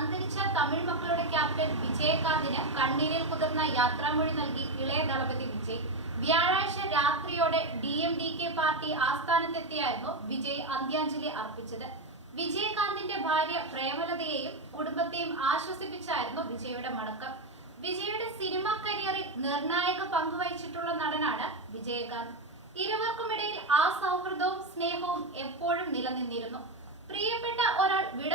അന്തരിച്ച തമിഴ് മക്കളുടെ ക്യാപ്റ്റൻ വിജയകാന്തിന് കണ്ണീരിൽ കുതിർന്ന യാത്രാമൊഴി നൽകി ഇളയ ദളപതി വിജയ്. വ്യാഴാഴ്ച രാത്രിയോടെ D M D K party ആസ്ഥാനത്തെത്തിയായിരുന്നു Vijay അന്ത്യാഞ്ജലി അർപ്പിച്ചത്. വിജയകാന്തിന്റെ ഭാര്യ പ്രേമലതയെയും കുടുംബത്തെയും ആശ്വസിപ്പിച്ചായിരുന്നു വിജയുടെ മടക്കം. വിജയുടെ സിനിമാ കരിയറിൽ നിർണായക പങ്ക് വഹിച്ചിട്ടുള്ള നടനാണ് വിജയകാന്ത്. ഇരുവർക്കുമിടയിൽ ആ സൗഹൃദവും സ്നേഹവും എപ്പോഴും നിലനിന്നിരുന്നു. പ്രിയപ്പെട്ട ഒരാൾ വിട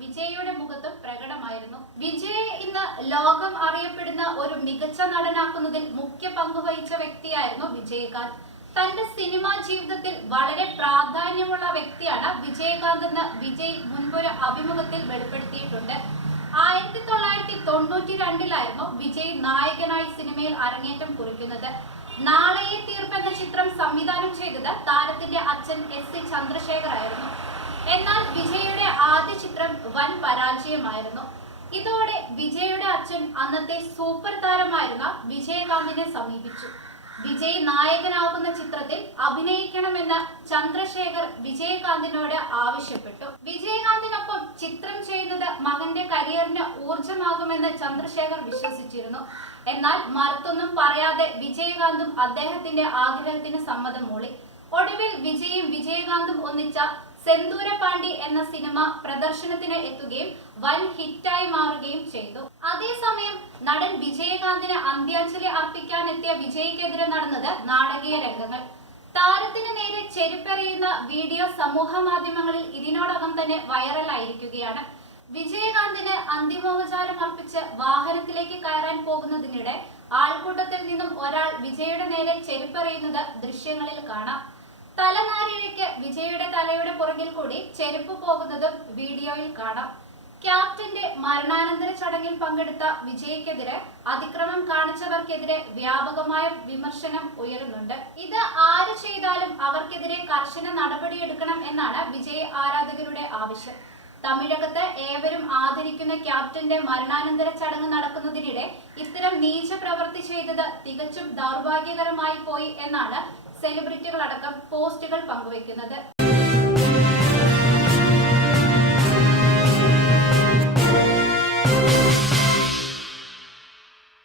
വിജയയുടെ മുഖത്തും പ്രകടമായിരുന്നു. വിജയ് ഇന്ന് ലോകം അറിയപ്പെടുന്ന ഒരു മികച്ച നടനാക്കുന്നതിൽ മുഖ്യ പങ്ക് വഹിച്ച വ്യക്തിയായിരുന്നു വിജയകാന്ത്. തന്റെ സിനിമാ ജീവിതത്തിൽ വളരെ പ്രാധാന്യമുള്ള വ്യക്തിയാണ് വിജയകാന്ത് എന്ന് വിജയ് മുൻപൊരു അഭിമുഖത്തിൽ വെളിപ്പെടുത്തിയിട്ടുണ്ട്. ആയിരത്തി തൊള്ളായിരത്തി തൊണ്ണൂറ്റി രണ്ടിലായിരുന്നു വിജയ് നായകനായി സിനിമയിൽ അരങ്ങേറ്റം കുറിക്കുന്നത്. നാളെയെ തീർപ്പെന്ന ചിത്രം സംവിധാനം ചെയ്തത് താരത്തിന്റെ അച്ഛൻ എസ് സി ചന്ദ്രശേഖർ ആയിരുന്നു ചിത്രം വൻ പരാജയമായിരുന്നു. ഇതോടെ വിജയുടെ അച്ഛൻ അന്നത്തെ സൂപ്പർ താരമായിരുന്ന വിജയകാന്തിനെ സമീപിച്ചു. വിജയ് നായകനാകുന്ന ചിത്രത്തിൽ അഭിനയിക്കണമെന്ന് ചന്ദ്രശേഖർ വിജയകാന്തിനോട് ആവശ്യപ്പെട്ടു. വിജയകാന്തിനൊപ്പം ചിത്രം ചെയ്യുന്നത് മകന്റെ കരിയറിന് ഊർജമാകുമെന്ന് ചന്ദ്രശേഖർ വിശ്വസിച്ചിരുന്നു. എന്നാൽ മറുത്തൊന്നും പറയാതെ വിജയകാന്തും അദ്ദേഹത്തിന്റെ ആഗ്രഹത്തിന് സമ്മതം മൂളി. ഒടുവിൽ വിജയും വിജയകാന്തും ഒന്നിച്ച സെന്തൂര പാണ്ഡി എന്ന സിനിമ പ്രദർശനത്തിന് എത്തുകയും വൻ ഹിറ്റായി മാറുകയും ചെയ്തു. അതേസമയം നടൻ വിജയകാന്തിന് അന്ത്യാഞ്ജലി അർപ്പിക്കാനെത്തിയ വിജയ്ക്കെതിരെ നടന്നത് നാടകീയ രംഗങ്ങൾ. താരത്തിന് നേരെ ചെരുപ്പെറിയുന്ന വീഡിയോ സമൂഹ മാധ്യമങ്ങളിൽ ഇതിനോടകം തന്നെ വൈറലായിരിക്കുകയാണ്. വിജയകാന്തിന് അന്തിമോപചാരം അർപ്പിച്ച് വാഹനത്തിലേക്ക് കയറാൻ പോകുന്നതിനിടെ ആൾക്കൂട്ടത്തിൽ നിന്നും ഒരാൾ വിജയുടെ നേരെ ചെരുപ്പെറിയുന്നത് ദൃശ്യങ്ങളിൽ കാണാം. തലനാരിഴയ്ക്ക് വിജയുടെ തലയുടെ പുറകിൽ കൂടി ചെരുപ്പ് പോകുന്നതും വീഡിയോയിൽ കാണാം. ക്യാപ്റ്റന്റെ മരണാനന്തര ചടങ്ങിൽ പങ്കെടുത്ത വിജയ്ക്കെതിരെ അതിക്രമം കാണിച്ചവർക്കെതിരെ വ്യാപകമായ വിമർശനം ഉയരുന്നുണ്ട്. ഇത് ആര് ചെയ്താലും അവർക്കെതിരെ കർശന നടപടിയെടുക്കണം എന്നാണ് വിജയ് ആരാധകരുടെ ആവശ്യം. തമിഴകത്ത് ഏവരും ആദരിക്കുന്ന ക്യാപ്റ്റന്റെ മരണാനന്തര ചടങ്ങ് നടക്കുന്നതിനിടെ ഇത്തരം നീച പ്രവൃത്തി ചെയ്തത് തികച്ചും ദൗർഭാഗ്യകരമായി പോയി എന്നാണ് സെലിബ്രിറ്റികളടക്കം പോസ്റ്റുകൾ പങ്കുവെക്കുന്നത്